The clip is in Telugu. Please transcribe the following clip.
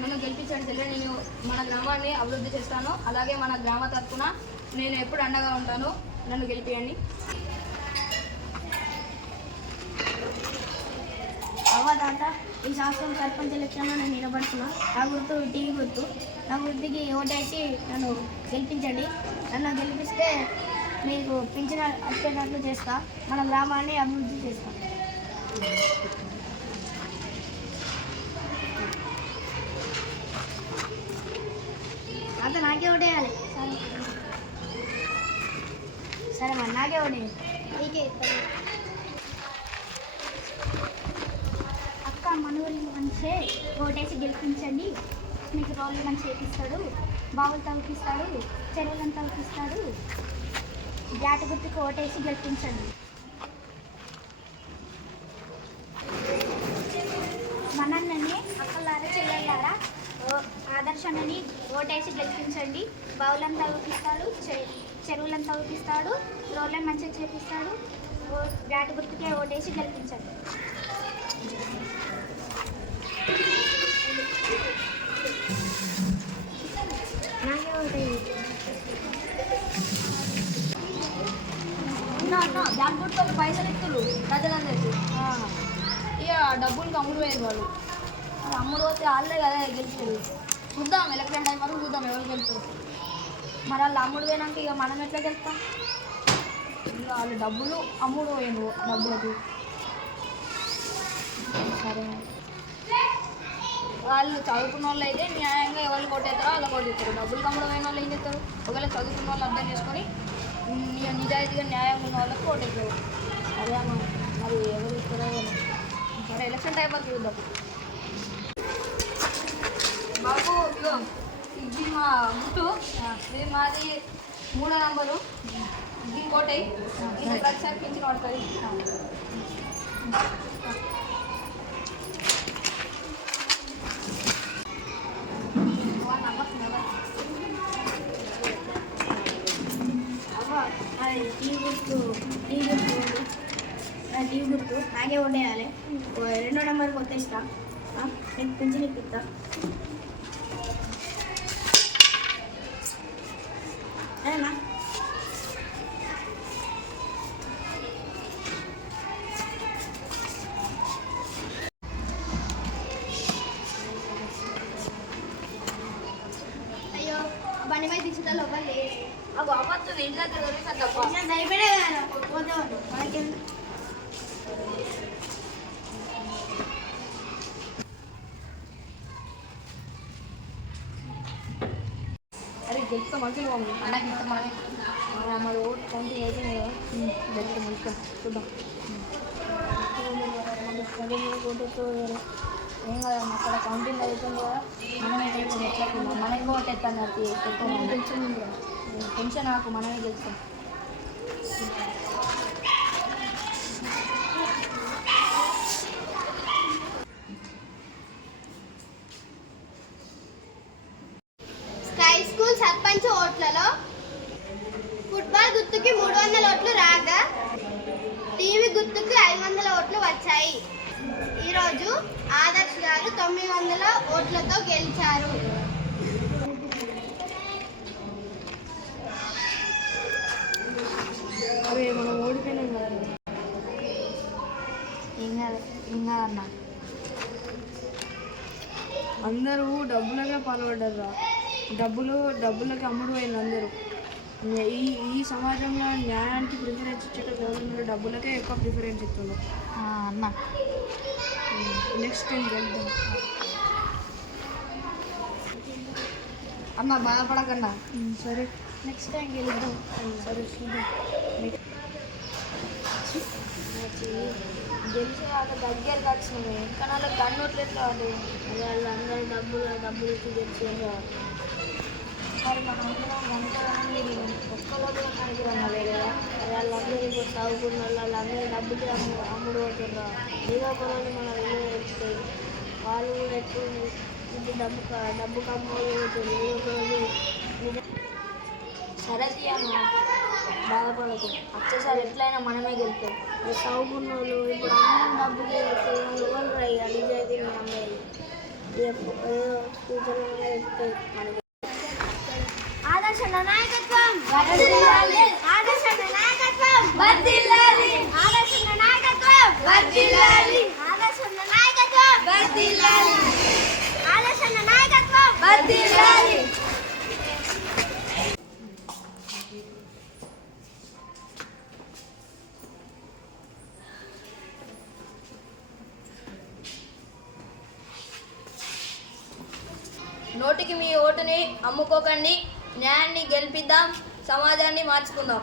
నన్ను గెలిపించండి చెల్లె. నేను మన గ్రామాన్ని అభివృద్ధి చేస్తాను. అలాగే మన గ్రామ తరఫున నేను ఎప్పుడు అండగా ఉంటాను. నన్ను గెలిపియండి. తాత, ఈ సంవత్సరం సర్పంచ్ ఎలక్షన్లో నేను నిలబడుతున్నా. నా గుర్తు టీవీ గుర్తు. నా గుర్తుకి ఓటేసి నన్ను గెలిపించండి. నన్ను గెలిపిస్తే మీకు పింఛన్ వచ్చేటట్లు చేస్తా. మన గ్రామాన్ని అభివృద్ధి చేస్తా. అంత నాకే ఓటేయాలి. సరే మరి నాకే ఓటేయాలి. నీకే అక్క, మనూరి మనిషే ఓటేసి గెలిపించండి. మీకు రోడ్లు మంచి చేపిస్తాడు, బావులు తవ్విస్తాడు, చెరువులను తవ్విస్తాడు. జాట గుర్తుకు ఓటేసి గెలిపించండి. మనన్నని అక్కలారా చెల్లెళ్ళారా ఆదర్శనని ఓటేసి గెలిపించండి. బావులను తవ్విస్తాడు, చెరువులను తవ్విస్తాడు, రోడ్లను మంచిగా చేపిస్తాడు. జాట గుర్తుకే ఓటేసి గెలిపించండి. దాని గుర్తు పైసలు ఇస్తారు ప్రజలందరికీ. ఇక డబ్బులకి అమ్ముడు పోయేది వాళ్ళు. అమ్ముడు పోతే వాళ్ళే కదా గెలిచేది. చూద్దాం, ఎలక్షన్ టైం వరకు చూద్దాం ఎవరు గెలుస్తారు. మరి వాళ్ళు అమ్ముడు పోయినాక ఇక మనం ఎట్లా గెలుస్తాం? ఇంకా వాళ్ళు డబ్బులు అమ్ముడు పోయిండు డబ్బులకి. సరే, వాళ్ళు చదువుకున్న వాళ్ళు అయితే న్యాయంగా ఎవరు కొట్టేస్తారో వాళ్ళు కొట్టేస్తారు. డబ్బులు కమ్ముడు పోయిన వాళ్ళు ఏం చేస్తారు? ఒకవేళ చదువుకున్న వాళ్ళు అర్థం చేసుకొని నిజాయితీగా న్యాయంగా ఉన్న వాళ్ళకి కొట్టేస్తారు. అదే అమ్మా, మరి ఎవరు ఇస్తారో. సరే, ఎలక్షన్ టైం వరకు చూద్దాం. బాబు, ఇగో ఇది మా గుర్తు. ఇది మాది 3వ నంబరు. ఇది కోటై. ఇది ప్రతిసారి పింఛన్ పడుతుంది. టీవీ గుర్తు నాకే ఓటేయాలి. 2వ నెంబర్కి వచ్చేస్తా. మీకు పింఛన్ ఇప్పిస్తా. అదేనా? అయ్యో, బండి మీద తీసుకుంటా లోపల లేదు. అవి అవ్వచ్చు ఇంటి దగ్గర అయిపోయినా పోతే మనకి. అరే గెలుస్తా మంచిగా అన్నకి ఇంత మన ఓటు కౌంటింగ్ అయితే గెలుస్తా మంచిగా చూద్దాం. ఏం కదా అక్కడ కౌంటింగ్ అవుతుంది కదా, మనమే ఎట్లా మనకి ఓటు ఎత్తాను టెన్షన్ నాకు, మనమే గెలుస్తాం. స్కై స్కూల్ సర్పంచ్ ఓట్లలో ఫుట్బాల్ గుర్తుకి 300 ఓట్లు రాగా టీవీ గుర్తుకి 500 ఓట్లు వచ్చాయి. ఈరోజు ఆదర్శ్ గారు 900 ఓట్లతో గెలిచారు. అరే మనం ఓడిపోయినాం కదా. ఇంకా అన్న అందరూ డబ్బులకే పాల్పడ్డారు. డబ్బులకి అమ్ముడు పోయింది అందరూ. ఈ సమాజంలో న్యాయానికి ప్రిఫరెన్స్ ఇచ్చేటప్పుడు ఎవరున్నారు? డబ్బులకే ఎక్కువ ప్రిఫరెన్స్ ఇస్తున్నారు అన్న. నెక్స్ట్ టైం వెళ్దాం అన్న, బాధపడకన్నా. సరే, నెక్స్ట్ టైం గెలుద్దాం. సరే చూద్దాం. గెలిచిన వాళ్ళ దగ్గరకు వచ్చినాము. కానీ వాళ్ళకి కన్నోట్లు ఎట్లా అది వాళ్ళు అందరూ డబ్బులు ఇచ్చి గెలిచారు. మరి మనం అందరం ఒక్కళ్ళు మనకి వేరే వాళ్ళందరూ ఇప్పుడు చదువుకున్న వాళ్ళందరూ డబ్బులు అమ్ముడు పోతున్నారు. ఏదో ఒక రోజు మన విలువ తెలుస్తాయి. వాళ్ళు కూడా ఎక్కువ ఇది డబ్బు కమ్ముకోలేదు సరే తీయమ్మా, బాధపడకు. వచ్చేసారి ఎట్లయినా మనమే గెలుస్తాం. చదువుకున్నోళ్ళు ఇప్పుడు అందరం డబ్బుకి ఎవరు రాయి నిజాయితీ అమ్మేది ఏదో ఫ్యూచర్లో చెప్తాయి మనకి. ఆదర్శ నాయకత్వం వర్ధిల్లాలి. ఆదర్శ నాయకత్వం వర్ధిల్లాలి. ఆదర్శ నాయకత్వం వర్ధిల్లాలి. ఆదర్శ నాయకత్వం వర్ధిల్లాలి. ఆదర్శ నాయకత్వం వర్ధిల్లాలి. నోటికి మీ ఓటుని అమ్ముకోకండి. న్యాయాన్ని గెలిపిద్దాం, సమాజాన్ని మార్చుకుందాం.